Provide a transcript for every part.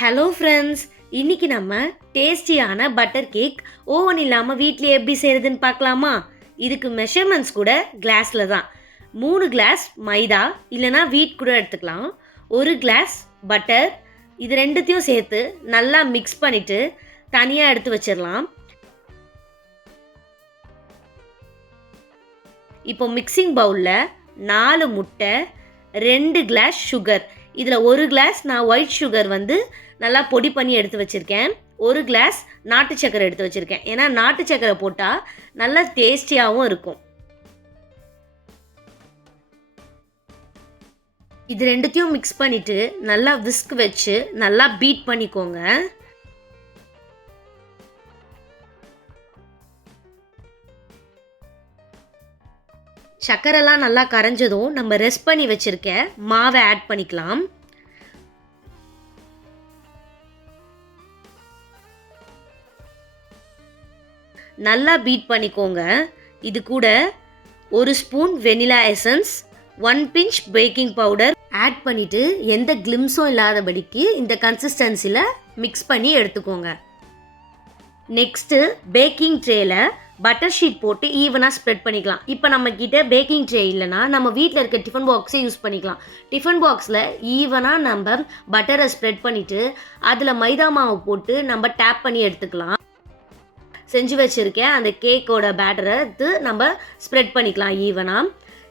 Hello friends இன்னைக்கு நம்ம டேஸ்டியான பட்டர் கேக் ஓவன் இல்லாமல் வீட்டில் எப்படி செய்கிறதுன்னு பார்க்கலாமா? இதுக்கு மெஷர்மெண்ட்ஸ் கூட கிளாஸில் தான். மூணு கிளாஸ் மைதா இல்லைனா வீட் கூட எடுத்துக்கலாம். ஒரு கிளாஸ் பட்டர் இது ரெண்டுத்தையும் சேர்த்து நல்லா மிக்ஸ் பண்ணிவிட்டு தனியாக எடுத்து வச்சிடலாம். இப்போ மிக்சிங் பவுலில் நாலு முட்டை ரெண்டு கிளாஸ் சுகர் இதில் ஒரு கிளாஸ் நான் ஒயிட் சுகர் வந்து நல்லா பொடி பண்ணி எடுத்து வச்சுருக்கேன். ஒரு கிளாஸ் நாட்டு சக்கரை எடுத்து வச்சுருக்கேன். ஏன்னா நாட்டு சக்கரை போட்டால் நல்லா டேஸ்டியாகவும் இருக்கும். இது ரெண்டுத்தையும் மிக்ஸ் பண்ணிவிட்டு நல்லா விஸ்க் வச்சு நல்லா பீட் பண்ணிக்கோங்க. சக்கரைலாம் நல்லா கரைஞ்சதும் நம்ம ரெஸ்ட் பண்ணி வச்சுருக்க மாவை ஆட் பண்ணிக்கலாம். நல்லா பீட் பண்ணிக்கோங்க. இது கூட ஒரு spoon vanilla essence one pinch baking powder add பண்ணிவிட்டு எந்த கிளிம்ஸும் இல்லாதபடிக்கு இந்த கன்சிஸ்டன்சியில் மிக்ஸ் பண்ணி எடுத்துக்கோங்க. நெக்ஸ்ட்டு பேக்கிங் ட்ரேயில் பட்டர் ஷீட் போட்டு ஈவனாக ஸ்ப்ரெட் பண்ணிக்கலாம். இப்போ நம்மக்கிட்ட பேக்கிங் ட்ரே இல்லைனா நம்ம வீட்டில் இருக்க டிஃபன் பாக்ஸே யூஸ் பண்ணிக்கலாம். டிஃபன் பாக்ஸில் ஈவனாக நம்ம பட்டரை ஸ்ப்ரெட் பண்ணிவிட்டு அதில் மைதா மாவு போட்டு நம்ம டேப் பண்ணி எடுத்துக்கலாம். செஞ்சு வச்சுருக்கேன். அந்த கேக்கோட பேட்டரை எடுத்து நம்ம ஸ்ப்ரெட் பண்ணிக்கலாம் ஈவனாக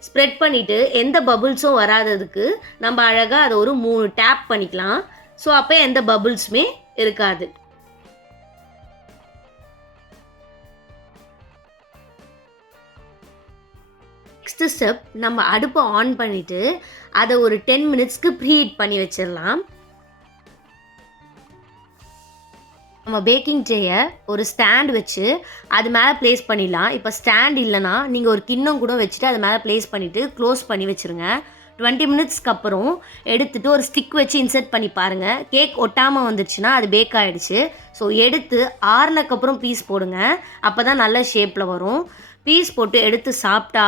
ஸ்ப்ரெட் பண்ணிவிட்டு எந்த பபுள்ஸும் வராததுக்கு நம்ம அழகாக அதை ஒரு மூணு டேப் பண்ணிக்கலாம். ஸோ அப்போ எந்த பபுள்ஸுமே இருக்காது. நெக்ஸ்ட்டு ஸ்டெப் நம்ம அடுப்பை ஆன் பண்ணிவிட்டு அதை ஒரு டென் மினிட்ஸ்க்கு ப்ரீஹீட் பண்ணி வச்சிடலாம். நம்ம பேக்கிங் ட்ரேயை ஒரு ஸ்டாண்ட் வச்சு அது மேலே ப்ளேஸ் பண்ணிடலாம். இப்போ ஸ்டாண்ட் இல்லைன்னா நீங்கள் ஒரு கிண்ணம் கூட வச்சுட்டு அது மேலே ப்ளேஸ் பண்ணிவிட்டு க்ளோஸ் பண்ணி வச்சுருங்க. டுவெண்ட்டி மினிட்ஸ்க்கு அப்புறம் எடுத்துகிட்டு ஒரு ஸ்டிக் வச்சு இன்சர்ட் பண்ணி பாருங்கள் கேக் ஒட்டாமல் வந்துருச்சுன்னா அது பேக் ஆகிடுச்சு ஸோ எடுத்து ஆறுனக்கப்புறம் பீஸ் போடுங்க. அப்போ தான் நல்ல ஷேப்பில் வரும். பீஸ் போட்டு எடுத்து சாப்பிட்டா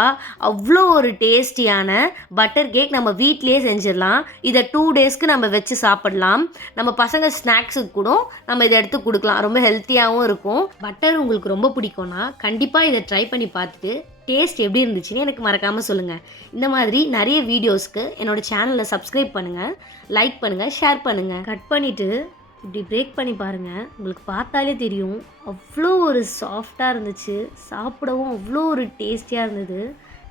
அவ்வளோ ஒரு டேஸ்டியான பட்டர் கேக் நம்ம வீட்லேயே செஞ்சிடலாம். இதை டூ டேஸ்க்கு நம்ம வச்சு சாப்பிடலாம். நம்ம பசங்க ஸ்நாக்ஸுக்கு கூட நம்ம இதை எடுத்து கொடுக்கலாம். ரொம்ப ஹெல்த்தியாகவும் இருக்கும். பட்டர் உங்களுக்கு ரொம்ப பிடிக்கும்னா கண்டிப்பாக இதை ட்ரை பண்ணி பார்த்துட்டு டேஸ்ட் எப்படி இருந்துச்சுன்னு எனக்கு மறக்காமல் சொல்லுங்கள் இந்த மாதிரி நிறைய வீடியோஸ்க்கு என்னோடய சேனலை சப்ஸ்கிரைப் பண்ணுங்கள் லைக் பண்ணுங்கள் ஷேர் பண்ணுங்கள் கட் பண்ணிவிட்டு இப்படி பிரேக் பண்ணி பாருங்கள் உங்களுக்கு பார்த்தாலே தெரியும். அவ்வளோ ஒரு சாஃப்டாக இருந்துச்சு. சாப்பிடவும் அவ்வளோ ஒரு டேஸ்டியாக இருந்தது.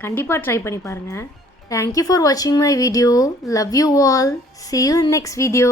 கண்டிப்பாக ட்ரை பண்ணி பாருங்கள் தேங்க்யூ ஃபார் வாட்சிங் my video love you all see you next video